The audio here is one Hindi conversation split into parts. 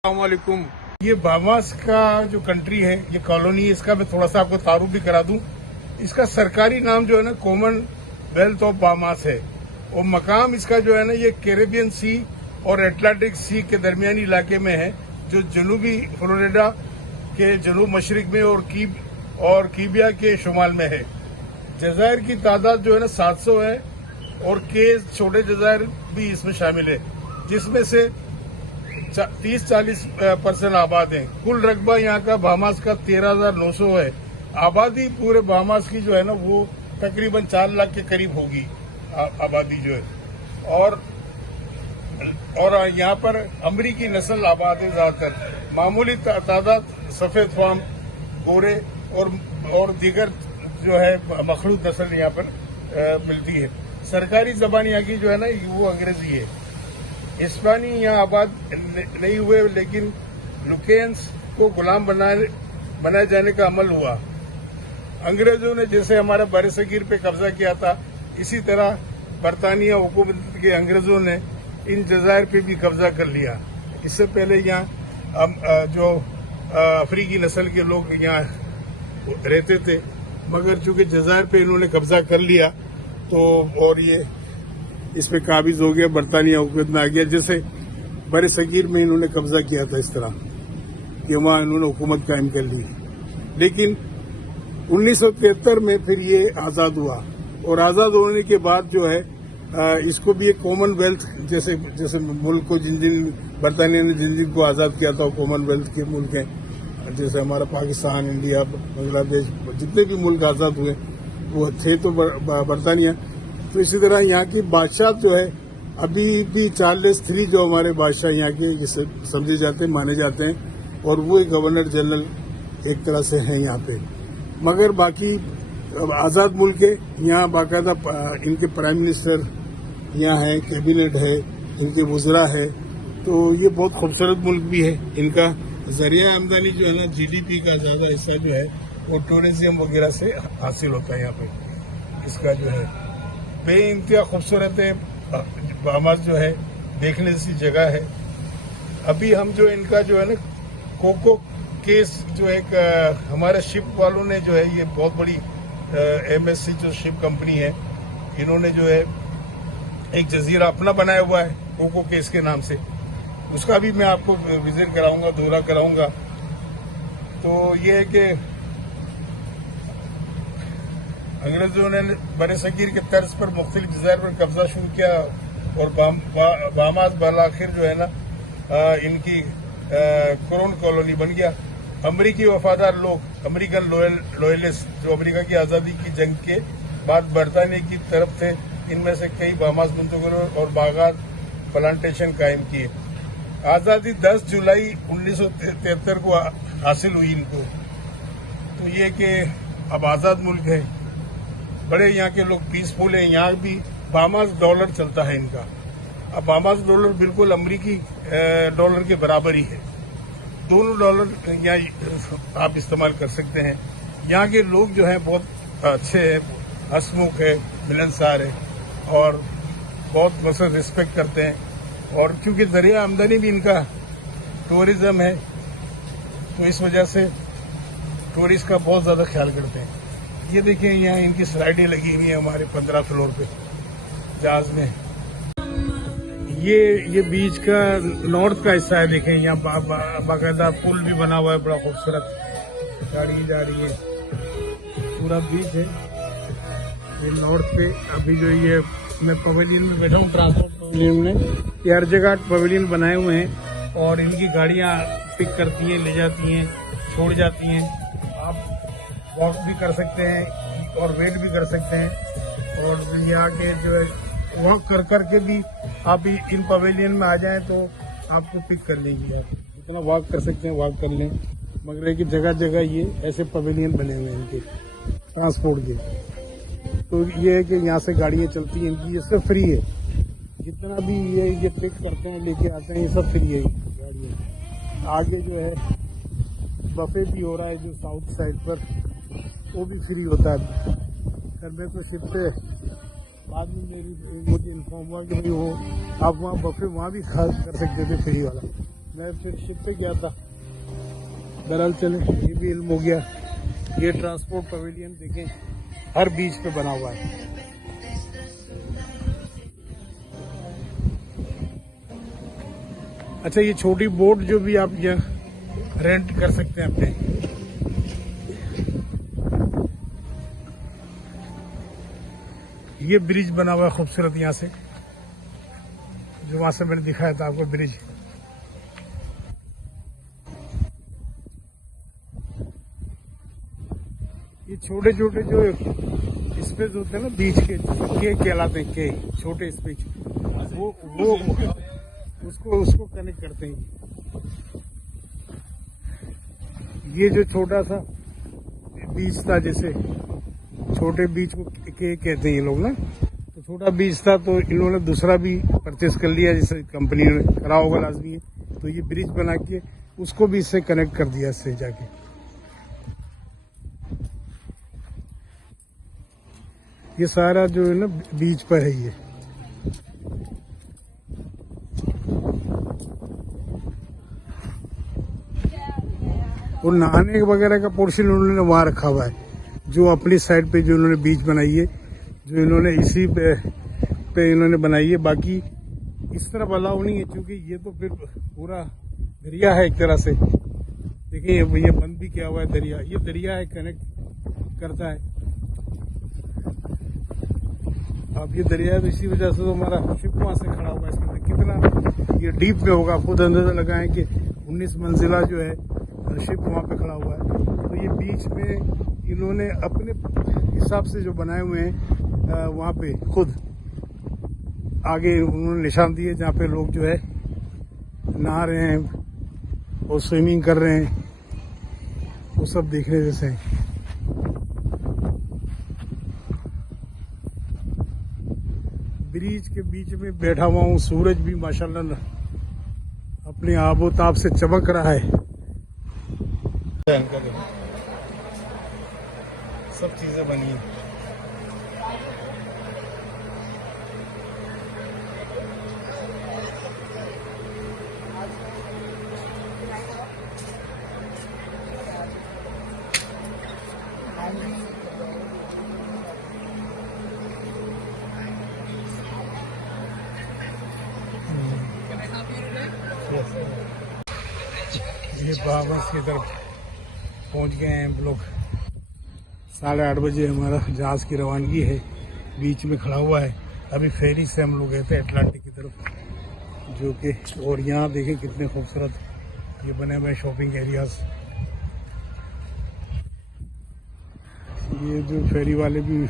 अस्सलामुअलैकुम। ये बामास का जो कंट्री है, ये कॉलोनी है, इसका मैं थोड़ा सा आपको तारुफ भी करा दूं। इसका सरकारी नाम जो है ना कॉमनवेल्थ ऑफ बामास है और मकाम इसका जो है ना ये कैरेबियन सी और एटलांटिक सी के दरमियानी इलाके में है, जो जनूबी फ्लोरिडा के जनूब मशरिक में और कीबिया के शुमाल में है। जजायर की तादाद जो है ना 700 है और के छोटे जजायर भी इसमें शामिल है, जिसमें से 30-40% आबाद हैं। कुल रकबा यहाँ का बामास का 13,900 है। आबादी पूरे बामास की जो है ना वो तकरीबन 4 लाख के करीब होगी आबादी जो है। और यहाँ पर अमरीकी नस्ल आबाद है ज्यादातर। मामूली तादाद सफेद फार्म, गोरे और दीगर जो है मखलूत नस्ल यहाँ पर मिलती है। सरकारी जबान यहाँ की जो है ना वो अंग्रेजी है। हिस्पानी यहाँ आबाद नहीं हुए, लेकिन लुकेन्स को गुलाम बनाए जाने का अमल हुआ। अंग्रेजों ने जैसे हमारे बरसगीर पे कब्जा किया था, इसी तरह बरतानिया हुकूमत के अंग्रेजों ने इन जजायर पे भी कब्जा कर लिया। इससे पहले यहाँ जो अफ्रीकी नस्ल के लोग यहाँ रहते थे, मगर चूंकि जजायर पे इन्होंने कब्जा कर लिया तो और ये इस पे काबिज हो गया, बरतानिया हुकूमत में आ गया। जैसे बड़े सगीर में इन्होंने कब्जा किया था, इस तरह कि वहां इन्होंने हुकूमत कायम कर ली। लेकिन 1973 में फिर ये आजाद हुआ और आजाद होने के बाद जो है इसको भी एक कॉमनवेल्थ जैसे मुल्क को जिन बरतानिया ने जिन को आजाद किया था, कॉमनवेल्थ के मुल्क हैं, जैसे हमारा पाकिस्तान, इंडिया, बांग्लादेश, जितने भी मुल्क आजाद हुए वो थे तो बरतानिया। तो इसी तरह यहाँ की बादशाह जो है अभी भी चार्ल्स III जो हमारे बादशाह यहाँ के जिसे समझे जाते हैं, माने जाते हैं, और वो गवर्नर जनरल एक तरह से हैं यहाँ पे। मगर बाकी आजाद मुल्क है, यहाँ बाकायदा इनके प्राइम मिनिस्टर यहाँ है, कैबिनेट है, इनके वुज़रा है। तो ये बहुत खूबसूरत मुल्क भी है। इनका जरिया आमदनी जो है ना GDP का ज्यादा हिस्सा जो है वो टूरिज्म वगैरह से हासिल होता है। यहाँ पे इसका जो है बेइंतहा खूबसूरत है। बामास जो है देखने जैसी जगह है। अभी हम जो इनका जो है ना कोको केस जो एक हमारे शिप वालों ने जो है, ये बहुत बड़ी MSC जो शिप कंपनी है, इन्होंने जो है एक जजीरा अपना बनाया हुआ है कोको केस के नाम से। उसका भी मैं आपको विजिट कराऊंगा, दौरा कराऊंगा। तो ये है कि अंग्रेजों ने बरसगीर के तर्ज पर मुख्तलिफ जजायर पर कब्जा शुरू किया और बामास बालाखिर जो है ना इनकी क्राउन कॉलोनी बन गया। अमरीकी वफादार लोग, अमेरिकन लॉयलिस्ट जो अमेरिका की आज़ादी की जंग के बाद बरतानिया की तरफ थे, इनमें से कई बामास बंदूकों और बागात प्लांटेशन कायम किए। आज़ादी 10 जुलाई 1973 को हासिल हुई इनको। तो ये कि अब आज़ाद मुल्क है, बड़े यहाँ के लोग पीसफुल हैं। यहाँ भी बामास डॉलर चलता है इनका। अब बामास डॉलर बिल्कुल अमरीकी डॉलर के बराबर ही है। दोनों डॉलर यहाँ आप इस्तेमाल कर सकते हैं। यहाँ के लोग जो हैं बहुत अच्छे हैं, हंसमुख है, मिलनसार है और बहुत मसद रिस्पेक्ट करते हैं। और क्योंकि जरिया आमदनी भी इनका टूरिज्म है, तो इस वजह से टूरिस्ट का बहुत ज्यादा ख्याल करते हैं। ये देखिए यहाँ इनकी स्लाइडें लगी हुई हैं हमारे 15 फ्लोर पे जहाज में। ये बीच का नॉर्थ का हिस्सा है। देखें यहाँ बाकायदा पुल भी बना हुआ है, बड़ा खूबसूरत। गाड़ी जा रही है, पूरा बीच है ये नॉर्थ पे। अभी जो ये मैं पवेलियन में बैठा हूँ, ट्रांसपोर्ट पवेलियन में, ये हर जगह पवेलियन बनाए हुए हैं और इनकी गाड़ियाँ पिक करती हैं, ले जाती हैं, छोड़ जाती हैं। आप वॉक भी कर सकते हैं और वेट भी कर सकते हैं। और यहाँ के जो है वॉक कर करके भी आप इन पवेलियन में आ जाएं तो आपको पिक कर लेंगी। आप जितना वॉक कर सकते हैं वॉक कर लें। मगर एक जगह जगह ये ऐसे पवेलियन बने हुए हैं इनके ट्रांसपोर्ट के। तो ये है कि यहाँ से गाड़ियाँ चलती हैं इनकी, ये सब फ्री है। जितना भी ये पिक करते हैं, लेके आते हैं, ये सब फ्री है गाड़ियाँ। आगे जो है बफे भी हो रहा है जो साउथ साइड पर, वो भी फ्री होता है। फिर मेरे को शिप पे बाद में मुझे इन्फॉर्म हुआ कि भाई वो आप वहाँ बफे वहाँ भी खा कर सकते थे फ्री वाला। मैं फिर शिप पे गया था, दरअसल चले ये भी इल्म हो गया। ये ट्रांसपोर्ट पवेलियन देखें हर बीच पे बना हुआ है। अच्छा, ये छोटी बोट जो भी आप यहाँ रेंट कर सकते हैं अपने। ये ब्रिज बना हुआ है खूबसूरत यहाँ से, जो वहां से मैंने दिखाया था आपको ब्रिज। ये छोटे छोटे जो स्पेस होते हैं ना बीच के कहलाते हैं, के छोटे स्पेस, वो उसको कनेक्ट करते हैं। ये जो छोटा सा बीच था, जैसे छोटे बीच को के कहते हैं ये लोग ना, तो छोटा बीच था तो इन्होंने दूसरा भी परचेस कर लिया, जैसे कंपनी ने करा होगा लाजमी है, तो ये ब्रिज बना के उसको भी इससे कनेक्ट कर दिया इससे जाके। ये सारा जो है ना बीच पर है ये। और नहाने वगैरह का पोर्शन उन्होंने वहां रखा हुआ है, जो अपनी साइड पे जो इन्होंने बीच बनाई है, जो इन्होंने इसी पे इन्होंने बनाई है। बाकी इस तरफ अलाउ नहीं है, क्योंकि ये तो फिर पूरा दरिया है एक तरह से। देखिए ये बंद भी किया हुआ है दरिया, ये दरिया है, कनेक्ट करता है। अब ये दरिया है तो इसी वजह से तो हमारा शिप वहां से खड़ा हुआ है। इसके अंदर कितना ये डीप में होगा, खुद अंदाजा लगाएं कि 19 मंजिला जो है शिप वहां पे खड़ा हुआ है। तो ये बीच में इन्होंने अपने हिसाब से जो बनाए हुए हैं, वहां पे खुद आगे उन्होंने निशान दिए जहाँ पे लोग जो है नहा रहे हैं और स्विमिंग कर रहे हैं, वो सब देखने जैसे हैं। ब्रिज के बीच में बैठा हुआ हूँ, सूरज भी माशाल्लाह अपने आबोताब से चमक रहा है। सब चीजें बनी है। ये बहामास की तरफ पहुंच गए हैं हम लोग। 8:30 बजे हमारा जहाज की रवानगी है, बीच में खड़ा हुआ है। अभी फेरी से हम लोग गए थे अटलांटिक की तरफ, जो कि, और यहाँ देखें कितने खूबसूरत ये बने हुए शॉपिंग एरियाज। ये जो फेरी वाले भी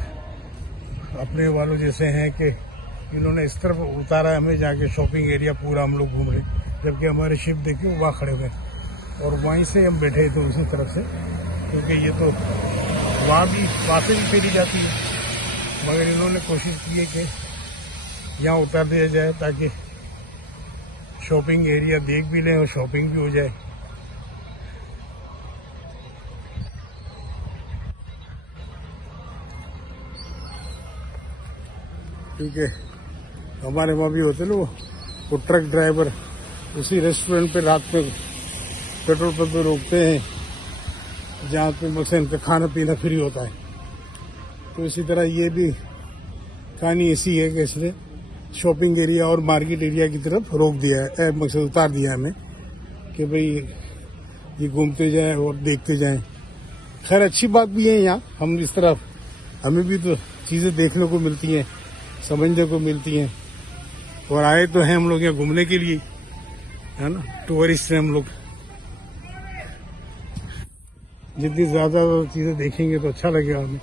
अपने वालों जैसे हैं कि इन्होंने इस तरफ उतारा है हमें, जाके शॉपिंग एरिया पूरा हम लोग घूम रहे, जबकि हमारे शिप देखिए वहाँ खड़े हुए और वहीं से हम बैठे थे उसी तरफ से, क्योंकि ये तो वहाँ से भी फेरी जाती है, मगर इन्होंने कोशिश की है कि यहाँ उतार दिया जाए ताकि शॉपिंग एरिया देख भी लें और शॉपिंग भी हो जाए। ठीक है, हमारे वहाँ भी होते ना वो ट्रक ड्राइवर, उसी रेस्टोरेंट पे रात में पेट्रोल पंप पे रोकते हैं जहाँ पे मतलब इनका खाना पीना फ्री होता है। तो इसी तरह ये भी कहानी ऐसी है कि इसने शॉपिंग एरिया और मार्केट एरिया की तरफ रोक दिया है, मकसद उतार दिया है हमें कि भाई ये घूमते जाएं और देखते जाएं। खैर अच्छी बात भी है, यहाँ हम इस तरफ हमें भी तो चीज़ें देखने को मिलती हैं, समझने को मिलती हैं, और आए तो हैं हम लोग यहाँ घूमने के लिए, है ना, टूरिस्ट हैं हम लोग। जितनी ज़्यादा चीज़ें देखेंगे तो अच्छा लगेगा हमें।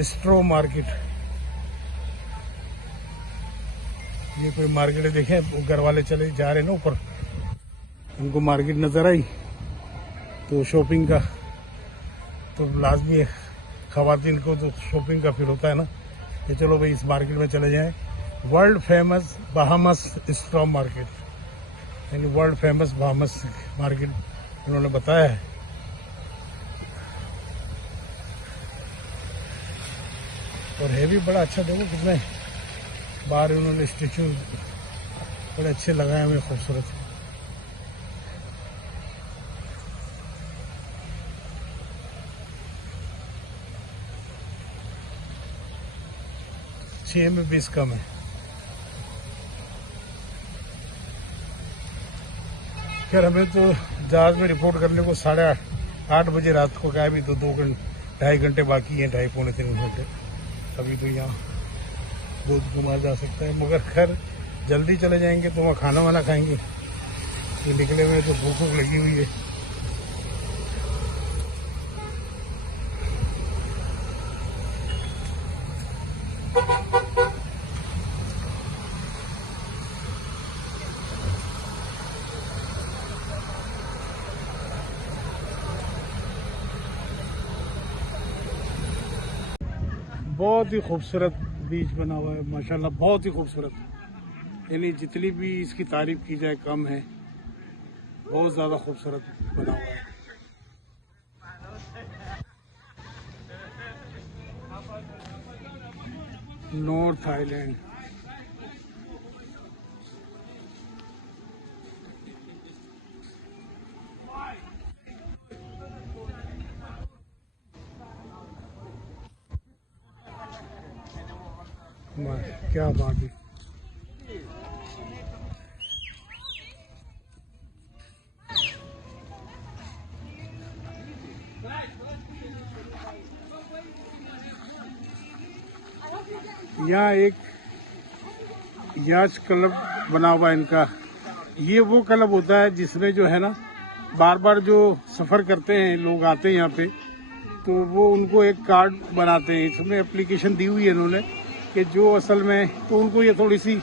स्ट्रो मार्केट, ये कोई मार्केट है, देखें वो घर वाले चले जा रहे हैं ना ऊपर, उनको मार्केट नजर आई तो शॉपिंग का तो लाजमी है, खवातीन को तो शॉपिंग का फिर होता है ना कि चलो भाई इस मार्केट में चले जाएं। वर्ल्ड फेमस बहामास स्ट्रो मार्केट, यानी वर्ल्ड फेमस बहामास मार्केट उन्होंने बताया है। और है भी बड़ा अच्छा, देखो कितने बाहर उन्होंने स्टेचू बड़े अच्छे लगाए हुए, खूबसूरत। 6 में 20 कम है। खैर हमें तो जहाज में रिपोर्ट करने को 8:30 बजे रात को गए, भी तो 2-2.5 घंटे बाकी हैं, 2.5-3 घंटे। अभी तो यहाँ बहुत घुमा जा सकता है, मगर खैर जल्दी चले जाएंगे तो वहाँ खाना वाना खाएंगे। ये निकले हुए तो भूख लगी हुई है। बहुत ही खूबसूरत बीच बना हुआ है माशाल्लाह, बहुत ही खूबसूरत। यानी जितनी भी इसकी तारीफ की जाए कम है, बहुत ज़्यादा खूबसूरत बना हुआ है। नॉर्थ आइलैंड क्या बात है। यहाँ एक याच क्लब बना हुआ है इनका। ये वो क्लब होता है जिसमें जो है ना, बार बार जो सफर करते हैं लोग आते हैं यहाँ पे, तो वो उनको एक कार्ड बनाते हैं। इसमें एप्लीकेशन दी हुई है इन्होंने कि जो असल में तो उनको ये थोड़ी सी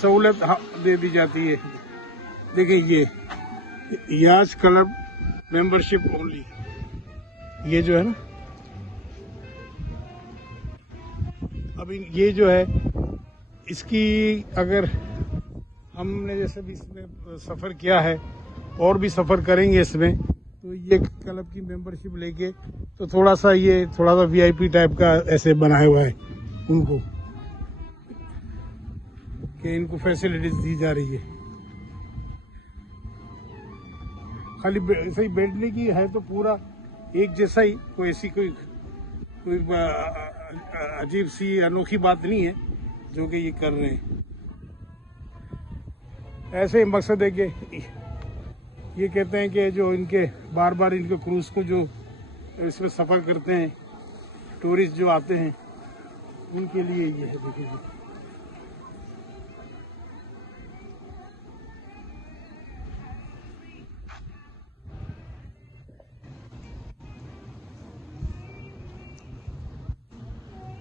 सहूलत दे दी जाती है। देखिए ये याच क्लब मेंबरशिप ओनली, ये जो है ना, अभी ये जो है इसकी अगर हमने जैसे भी इसमें सफ़र किया है और भी सफ़र करेंगे इसमें, तो ये क्लब की मेंबरशिप लेके तो थोड़ा सा वीआईपी टाइप का ऐसे बनाया हुआ है उनको, कि इनको फैसिलिटीज दी जा रही है। खाली सही बैठने की है तो पूरा एक जैसा ही, कोई ऐसी कोई अजीब सी अनोखी बात नहीं है जो कि ये कर रहे हैं। ऐसे ही मकसद है कि ये कहते हैं कि जो इनके बार बार इनके क्रूज को जो इसमें सफ़र करते हैं टूरिस्ट जो आते हैं, उनके लिए ये है। देखिए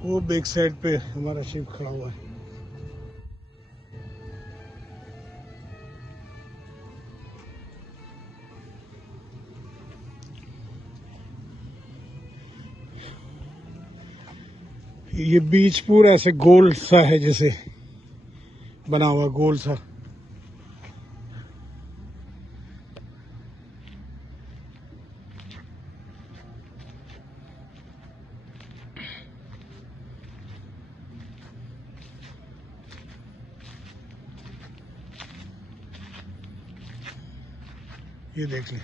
वो बैक साइड पे हमारा शिप खड़ा हुआ है। ये बीच पूरा ऐसे गोल सा है, जैसे बना हुआ गोल सा। ये देख ले,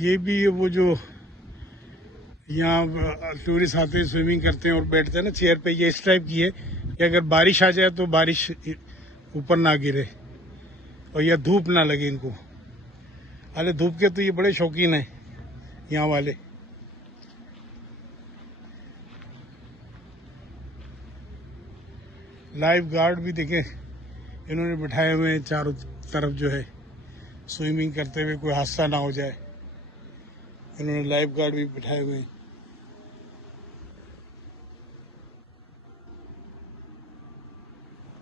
ये भी वो जो यहाँ टूरिस्ट आते हैं स्विमिंग करते हैं और बैठते हैं ना चेयर पे, ये इस टाइप की है कि अगर बारिश आ जाए तो बारिश ऊपर ना गिरे और या धूप ना लगे इनको। अरे धूप के तो ये बड़े शौकीन हैं यहाँ वाले। लाइफ गार्ड भी देखें इन्होंने बिठाए हुए हैं चारों तरफ, जो है स्विमिंग करते हुए कोई हादसा ना हो जाए, इन्होंने लाइफ गार्ड भी बिठाए हुए हैं।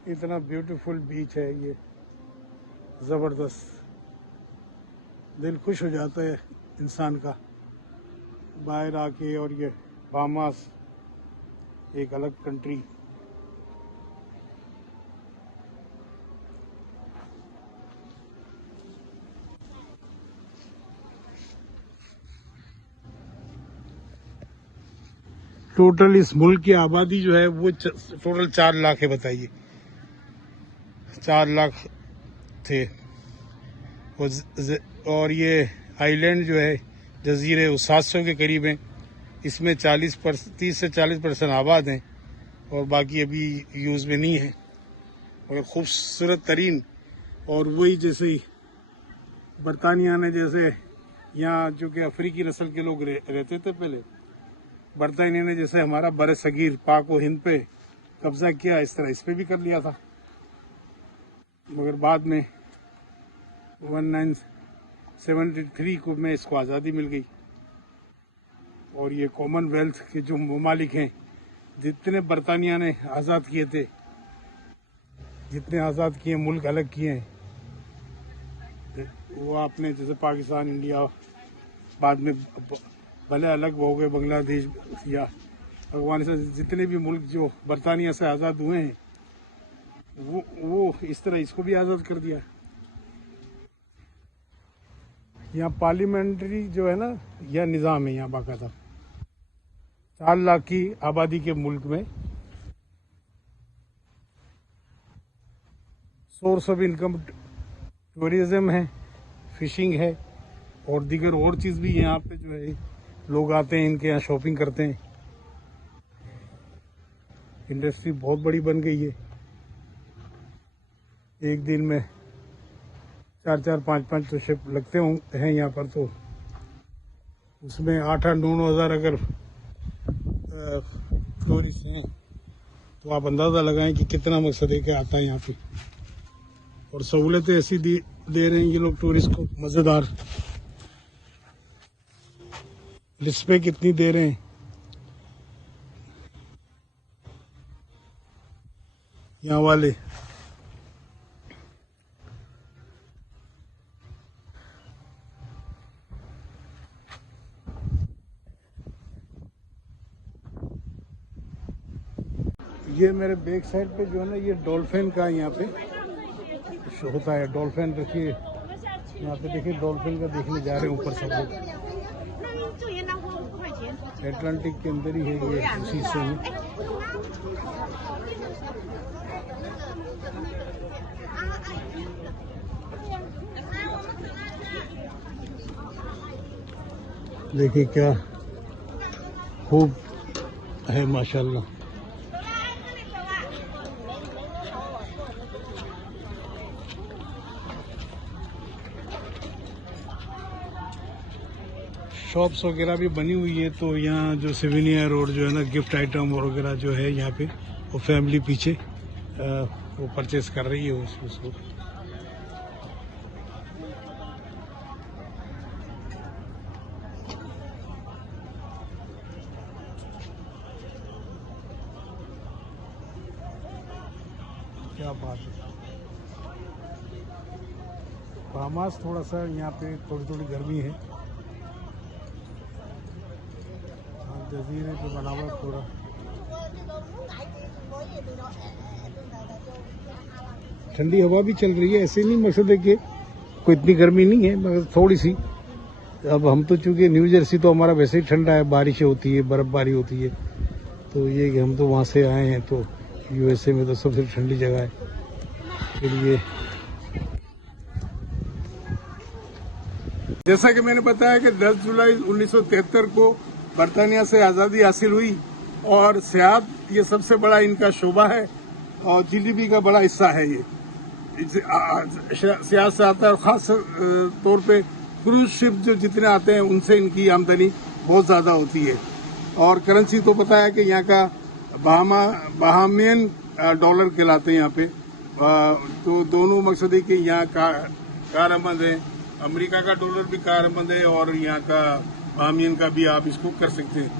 इतना ब्यूटीफुल बीच है ये, ज़बरदस्त, दिल खुश हो जाता है इंसान का बाहर आके। और ये बाहामास एक अलग कंट्री, टोटल इस मुल्क की आबादी जो है वो टोटल 4 लाख है। बताइए 4 लाख थे, और ये आइलैंड जो है जजीरे वो 700 के करीब हैं। इसमें 30 से 40% आबाद हैं और बाकी अभी यूज़ में नहीं है, मगर खूबसूरत तरीन। और वही जैसे ही बरतानिया ने जैसे यहाँ जो कि अफ्रीकी नस्ल के लोग रहते थे पहले, बरतानिया ने जैसे हमारा बर सगीर पाक व हिंद पे कब्जा किया, इस तरह इस पे भी कर लिया था। मगर बाद में 1973 को में इसको आज़ादी मिल गई। और ये कॉमनवेल्थ के जो ममालिक हैं, जितने बरतानिया ने आज़ाद किए थे, जितने आज़ाद किए मुल्क अलग किए हैं, वो आपने जैसे पाकिस्तान, इंडिया, बाद में भले अलग हो गए बांग्लादेश या अफगानिस्तान, जितने भी मुल्क जो बरतानिया से आज़ाद हुए हैं, वो इस तरह इसको भी आज़ाद कर दिया। यहाँ पार्लियामेंट्री जो है ना, यह निज़ाम है यहाँ बाकायदा। 4 लाख की आबादी के मुल्क में सोर्स ऑफ इनकम टूरिज्म है, फिशिंग है और दीगर और चीज़ भी यहाँ पे जो है लोग आते हैं, इनके यहाँ शॉपिंग करते हैं। इंडस्ट्री बहुत बड़ी बन गई है। एक दिन में 4-4, 5-5 तो शिप लगते हैं यहाँ पर, तो उसमें 8-9 हज़ार अगर टूरिस्ट हैं तो आप अंदाज़ा लगाएं कि कितना मकसद है कि आता है यहाँ पे। और सहूलतें ऐसी दे रहे हैं ये लोग टूरिस्ट को, मज़ेदार। रिस्पेक्ट कितनी दे रहे हैं। यहाँ वाले ये मेरे बैक साइड पे जो है ना, ये डॉल्फिन का यहाँ पे शो होता है। डॉल्फिन देखिए यहाँ पे, देखिए डॉल्फिन का देखने जा रहे हैं ऊपर सब लोग। एटलांटिक के अंदर ही है ये, उसी से ही। देखिए क्या खूब है माशाल्लाह। शॉप्स वगैरह भी बनी हुई है, तो यहाँ जो सिविनियर और जो है ना गिफ्ट आइटम वगैरह जो है यहाँ पे, वो फैमिली पीछे वो परचेस कर रही है उसको। क्या बात है। बहामास थोड़ा सा यहाँ पे थोड़ी गर्मी है, जजीरे पे बना हुआ पूरा। ठंडी हवा भी चल रही है, ऐसे नहीं मकसद है कि कोई इतनी गर्मी नहीं है, मगर थोड़ी सी। अब हम तो चूंकि न्यू जर्सी तो हमारा वैसे ही ठंडा है, बारिशें होती है, बर्फबारी होती है, तो ये कि हम तो वहाँ से आए हैं, तो यूएसए में तो सबसे ठंडी जगह है। फिर ये जैसा कि मैंने बताया कि 10 जुलाई 1973 को बरतानिया से आज़ादी हासिल हुई, और सियाहत ये सबसे बड़ा इनका शोबा है और जीडीपी का बड़ा हिस्सा है। ये सियाहत से आता है, और ख़ास तौर पे क्रूज शिप जो जितने आते हैं उनसे इनकी आमदनी बहुत ज़्यादा होती है। और करेंसी तो पता है कि यहाँ का बहामियन डॉलर कहलाते हैं यहाँ पे। तो दोनों मकसद है कि यहाँ का कारमंद है, अमेरिका का डॉलर भी कारमंद है और यहाँ का बहामियन का भी आप इसको कर सकते हैं।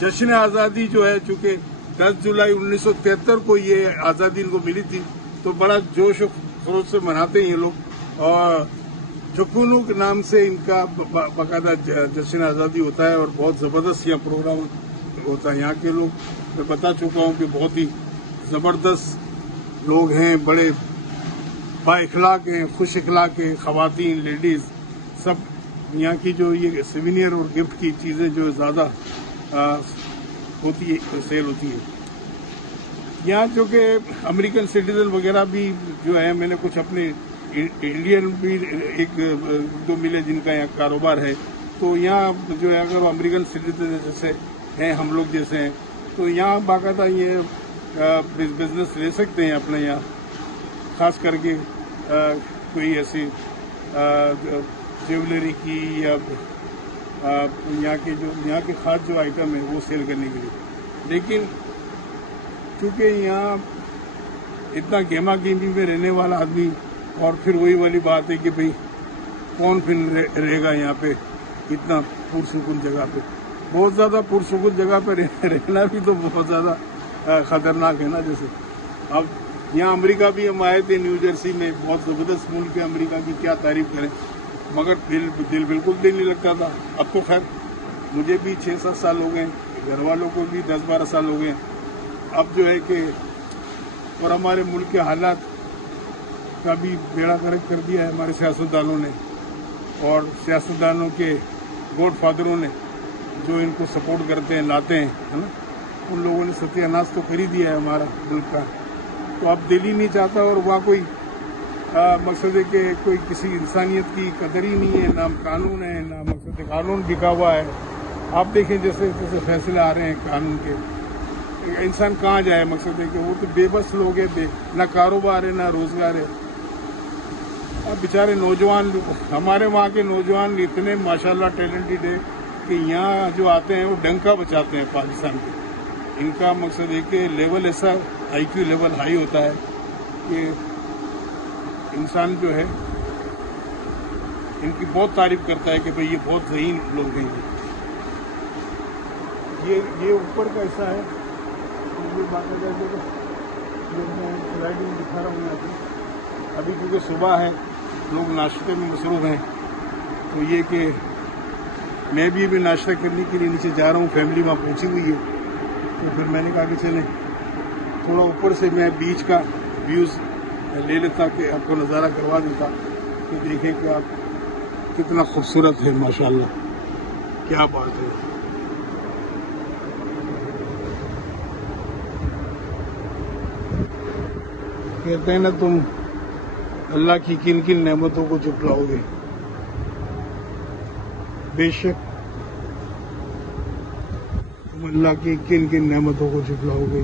जश्न आज़ादी जो है, चूँकि 10 जुलाई 1973 को ये आज़ादी इनको मिली थी, तो बड़ा जोश और खरोश से मनाते हैं ये लोग। और जकुनू के नाम से इनका बाकायदा जश्न आज़ादी होता है और बहुत ज़बरदस्त यहाँ प्रोग्राम होता है। यहाँ के लोग मैं बता चुका हूँ कि बहुत ही ज़बरदस्त लोग हैं, बड़े बाइखलाक हैं, खुश इखलाक हैं, ख़वातीन, लेडीज़, सब। यहाँ की जो ये सिविनियर और गिफ्ट की चीज़ें जो ज़्यादा होती है, सेल होती है। यहाँ जो कि अमेरिकन सिटीजन वगैरह भी जो है, मैंने कुछ अपने इंडियन भी एक दो मिले जिनका यहाँ कारोबार है, तो यहाँ जो है अगर अमेरिकन सिटीजन जैसे हैं, हम लोग जैसे हैं, तो यहाँ बाकायदा ये बिजनेस ले सकते हैं अपने यहाँ, खास करके कोई ऐसी ज्वेलरी की या यहाँ के खास जो आइटम है वो सेल करने के लिए। लेकिन चूंकि यहाँ इतना गेमा गेमी में रहने वाला आदमी, और फिर वही वाली बात है कि भाई कौन फिर रहेगा यहाँ पे इतना पुरसुकून जगह पे। बहुत ज्यादा पुरसुकून जगह पे रहना भी तो बहुत ज्यादा खतरनाक है ना। जैसे अब यहाँ अमेरिका भी हम आए थे, न्यू जर्सी में, बहुत जबरदस्त मुल्क है अमेरिका की, क्या तारीफ करें, मगर दिल बिल्कुल दिल नहीं लगता था। अब तो खैर मुझे भी 6-7 साल हो गए, घर वालों को भी 10-12 साल हो गए। अब जो है कि और हमारे मुल्क के हालात का भी बेड़ा गर्क कर दिया है हमारे सियासतदानों ने, और सियासतदानों के गॉडफादरों ने जो इनको सपोर्ट करते हैं, लाते हैं, है ना, उन लोगों ने सत्यानाश तो कर ही दिया है हमारा मुल्क का। तो अब दिल ही नहीं चाहता, और वहाँ कोई मकसद है कि कोई किसी इंसानियत की कदर ही नहीं है, ना कानून है, ना मकसद कानून बिका हुआ है। आप देखें जैसे जैसे फैसले आ रहे हैं कानून के, इंसान कहाँ जाए, मकसद है कि वो तो बेबस लोग हैं, ना कारोबार है ना रोजगार है। अब बेचारे नौजवान, हमारे वहाँ के नौजवान इतने माशाल्लाह टैलेंटेड है कि यहाँ जो आते हैं वो डंका बचाते हैं पाकिस्तान के। इनका मकसद है कि लेवल ऐसा IQ लेवल हाई होता है कि इंसान जो है इनकी बहुत तारीफ करता है कि भाई ये बहुत ज़हीन लोग हैं। ये ऊपर का हिस्सा है, ये बाकायदा जो मैं स्लाइडिंग दिखा रहा हूँ यहाँ पे। अभी क्योंकि सुबह है, लोग नाश्ते में मसरूफ हैं, तो ये कि मैं भी अभी नाश्ता करने के लिए नीचे जा रहा हूँ, फैमिली वहाँ पहुँची हुई है, तो फिर मैंने कहा कि चलें थोड़ा ऊपर से मैं बीच का व्यूज़ ले लेता कि आपको नज़ारा करवा देता, कि देखें कि आप कितना खूबसूरत है, माशाल्लाह, क्या बात है। कहते हैं ना, तुम अल्लाह की किन किन नेमतों को चुपलाओगे, बेशक तुम अल्लाह की किन किन नेमतों को चुपलाओगे।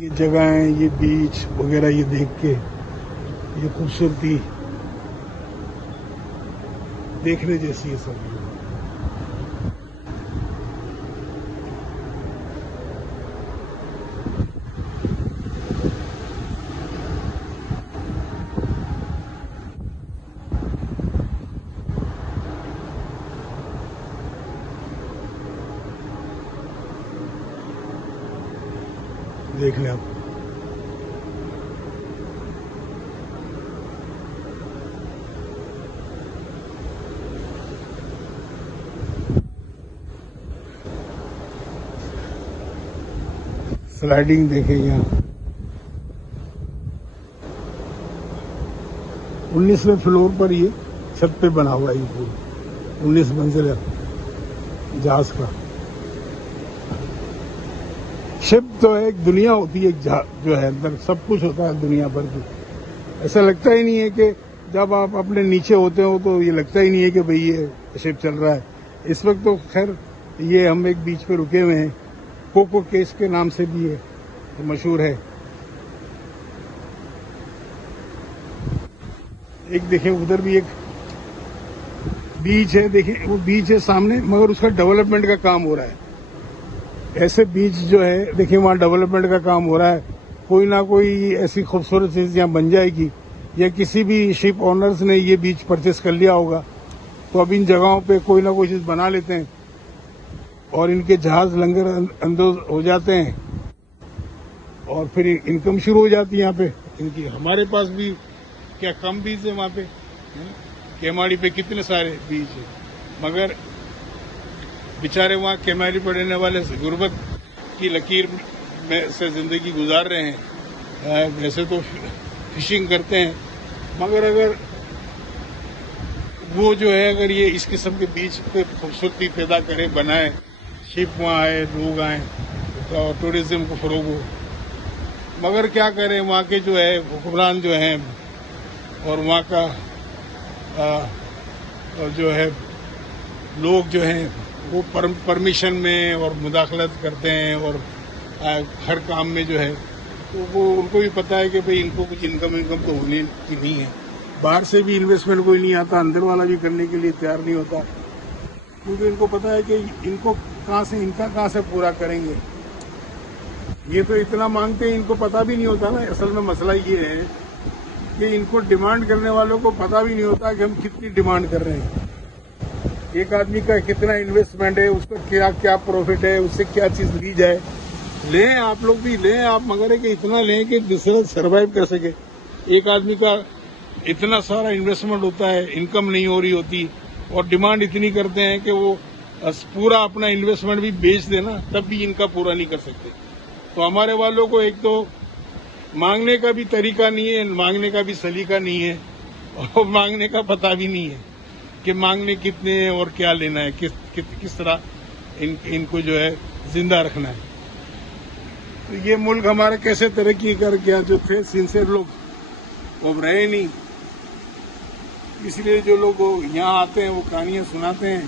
ये जगहें, ये बीच वगैरह, ये देख के ये खूबसूरती देखने जैसी है सब। देख लें आप, स्लाइडिंग देखें यहाँ 19वें फ्लोर पर ये छत पे बना हुआ है, ये पूरा 19 मंजिल जहाज का। शिप तो है, एक दुनिया होती है जो है, अंदर सब कुछ होता है दुनिया भर की। ऐसा लगता ही नहीं है कि जब आप अपने नीचे होते हो तो ये लगता ही नहीं है कि भाई ये शिप चल रहा है। इस वक्त तो खैर ये हम एक बीच पे रुके हुए हैं, कोको केस के नाम से भी है, तो मशहूर है। एक देखें उधर भी एक बीच है, देखिए वो बीच है सामने, मगर उसका डेवलपमेंट का काम हो रहा है। ऐसे बीच जो है देखिए वहाँ डेवलपमेंट का काम हो रहा है, कोई ना कोई ऐसी खूबसूरत चीज यहाँ बन जाएगी, या किसी भी शिप ओनर्स ने ये बीच परचेस कर लिया होगा, तो अब इन जगहों पे कोई ना कोई चीज बना लेते हैं और इनके जहाज लंगर अंदोज हो जाते हैं, और फिर इनकम शुरू हो जाती है यहाँ पे इनकी। हमारे पास भी क्या कम बीच है वहाँ पे, केमाड़ी पे कितने सारे बीच है, मगर बेचारे वहाँ केमाड़ी पर रहने वाले गुर्बत की लकीर में से जिंदगी गुजार रहे हैं। वैसे तो फिशिंग करते हैं, मगर अगर वो जो है, अगर ये इस किस्म के बीच पे खूबसूरती पैदा करे, बनाए, शिप वहाँ आए, लोग आए, तो टूरिज्म को फरोग हो। मगर क्या करें, वहाँ के जो है हुक्मरान जो हैं और वहाँ का जो है लोग जो हैं वो परमिशन में और मुदाखलत करते हैं और हर काम में जो है तो वो उनको भी पता है कि भाई इनको कुछ इनकम तो होने की नहीं है। बाहर से भी इन्वेस्टमेंट कोई नहीं आता, अंदर वाला भी करने के लिए तैयार नहीं होता, क्योंकि इनको पता है कि इनको इनका कहाँ से पूरा करेंगे। ये तो इतना मांगते हैं, इनको पता भी नहीं होता ना। असल में मसला ये है कि इनको डिमांड करने वालों को पता भी नहीं होता कि हम कितनी डिमांड कर रहे हैं। एक आदमी का कितना इन्वेस्टमेंट है, उसका क्या क्या प्रॉफिट है, उससे क्या चीज ली जाए। लें आप लोग भी लें, आप मगर है कि इतना लें कि दूसरा सर्वाइव कर सके। एक आदमी का इतना सारा इन्वेस्टमेंट होता है, इनकम नहीं हो रही होती और डिमांड इतनी करते हैं कि वो पूरा अपना इन्वेस्टमेंट भी बेच देना तब भी इनका पूरा नहीं कर सकते। तो हमारे वालों को एक तो मांगने का भी तरीका नहीं है, मांगने का भी सलीका नहीं है और मांगने का पता भी नहीं है कि मांगने कितने हैं और क्या लेना है, किस तरह इनको जो है जिंदा रखना है। तो ये मुल्क हमारा कैसे तरक्की कर गया, जो थे सिंसियर लोग वो अब रहे नहीं। इसलिए जो लोग यहाँ आते हैं वो कहानियां सुनाते हैं,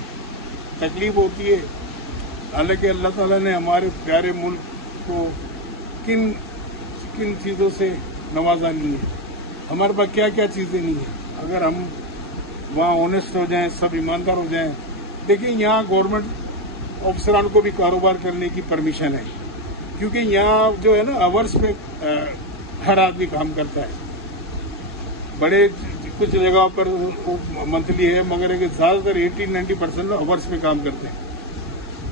तकलीफ होती है। हालांकि अल्लाह ताला ने हमारे प्यारे मुल्क को किन किन चीज़ों से नवाजा नहीं है, हमारे पास क्या क्या चीज़ें नहीं है। अगर हम वहाँ ऑनेस्ट हो जाएं, सब ईमानदार हो जाएं। देखिए यहाँ गवर्नमेंट अफसरान को भी कारोबार करने की परमिशन है, क्योंकि यहाँ जो है ना आवर्स पे हर आदमी काम करता है। बड़े कुछ जगहों पर मंथली है, मगर ज़्यादातर 80-90% लोग आवर्स पे काम करते हैं।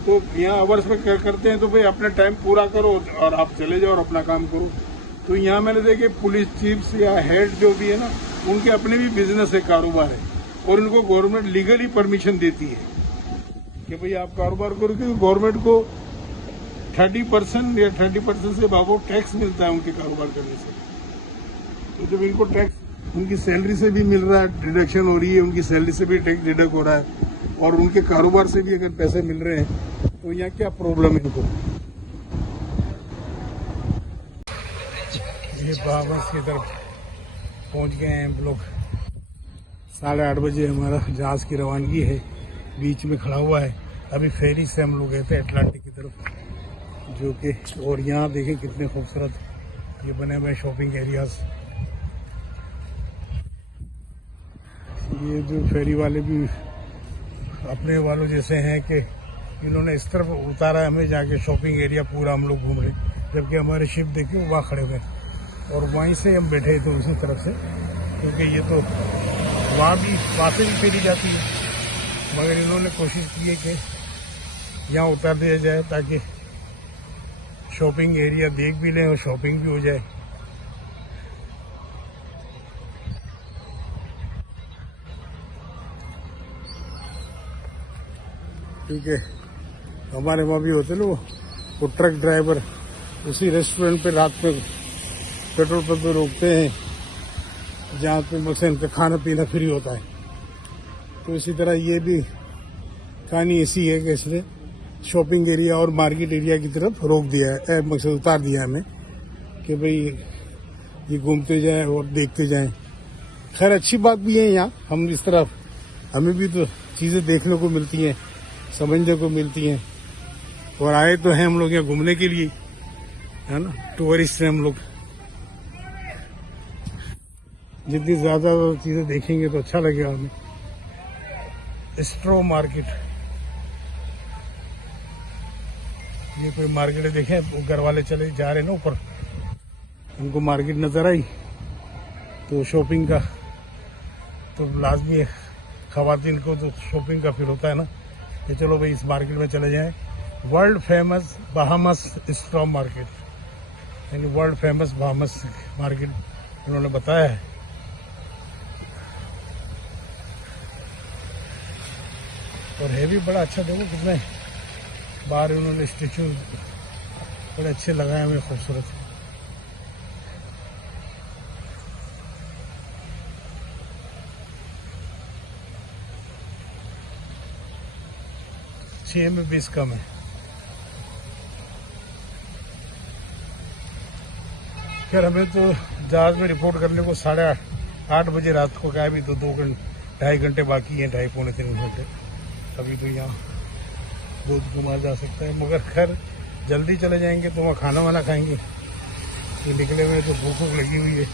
तो यहाँ आवर्स पे क्या करते हैं, तो भाई अपना टाइम पूरा करो और आप चले जाओ और अपना काम करो। तो यहाँ मैंने देखे पुलिस चीफ्स या हेड जो भी है ना, उनके अपने भी बिजनेस है, कारोबार है, और उनको गवर्नमेंट लीगली परमिशन देती है कि भाई आप कारोबार करो, क्योंकि गवर्नमेंट को 30% या 30% से बाबू टैक्स मिलता है उनके कारोबार करने से। तो जब इनको टैक्स उनकी सैलरी से भी मिल रहा है, डिडक्शन हो रही है, उनकी सैलरी से भी टैक्स डिडक्ट हो रहा है और उनके कारोबार से भी अगर पैसे मिल रहे हैं, तो यहाँ क्या प्रॉब्लम है इनको। ये बहामस की तरफ पहुंच गए हैं हम लोग। 8:30 बजे हमारा जहाज की रवानगी है, बीच में खड़ा हुआ है। अभी फेरी से हम लोग गए थे अटलांटिक की तरफ, जो कि और यहाँ देखें कितने खूबसूरत ये बने हुए शॉपिंग एरियाज। ये जो फेरी वाले भी अपने वालों जैसे हैं कि इन्होंने इस तरफ उतारा है हमें, जाके शॉपिंग एरिया पूरा हम लोग घूम रहे, जबकि हमारे शिप देखिए वहाँ खड़े हुए और वहीं से हम बैठे थे उसी तरफ से, क्योंकि ये तो वहाँ से भी फेरी जाती है, मगर इन्होंने कोशिश की है कि यहाँ उतार दिया जाए ताकि शॉपिंग एरिया देख भी लें और शॉपिंग भी हो जाए। ठीक है, हमारे वहाँ भी होते ना वो ट्रक ड्राइवर, उसी रेस्टोरेंट पे रात में पेट्रोल पंप पे रोकते हैं जहाँ पे बस इनका खाना पीना फ्री होता है। तो इसी तरह ये भी कहानी ऐसी है कि इसने शॉपिंग एरिया और मार्केट एरिया की तरफ रोक दिया है, मकसद उतार दिया हमें कि भाई ये घूमते जाएं और देखते जाएं। खैर अच्छी बात भी है, यहाँ हम इस तरफ हमें भी तो चीज़ें देखने को मिलती हैं, समझने को मिलती हैं, और आए तो हैं हम लोग यहाँ घूमने के लिए, है ना, टूरिस्ट हैं हम लोग। जितनी ज़्यादा चीज़ें देखेंगे तो अच्छा लगेगा हमें। स्ट्रो मार्केट, ये कोई मार्केट है, देखें वो घर वाले चले जा रहे हैं ना ऊपर, उनको मार्केट नजर आई तो शॉपिंग का तो लाजमी है, खवातीन को तो शॉपिंग का फिर होता है ना कि चलो भाई इस मार्केट में चले जाएं। वर्ल्ड फेमस बहामस स्ट्रो मार्केट, यानी वर्ल्ड फेमस बहामस मार्केट उन्होंने बताया है। और है भी बड़ा अच्छा, देखो कितने बाहर उन्होंने स्टेचू बड़े अच्छे लगाए हुए, खूबसूरत। छह में 20 कम है। फिर हमें तो जहाज में रिपोर्ट करने को 8:30 बजे रात को, क्या भी तो 2-2.5 घंटे बाकी हैं, 2.5-3 घंटे। अभी तो यहाँ दूध घुमा जा सकता है, मगर खैर जल्दी चले जाएंगे तो वहाँ खाना वाना खाएंगे। ये निकले हुए तो भूख लगी हुई है।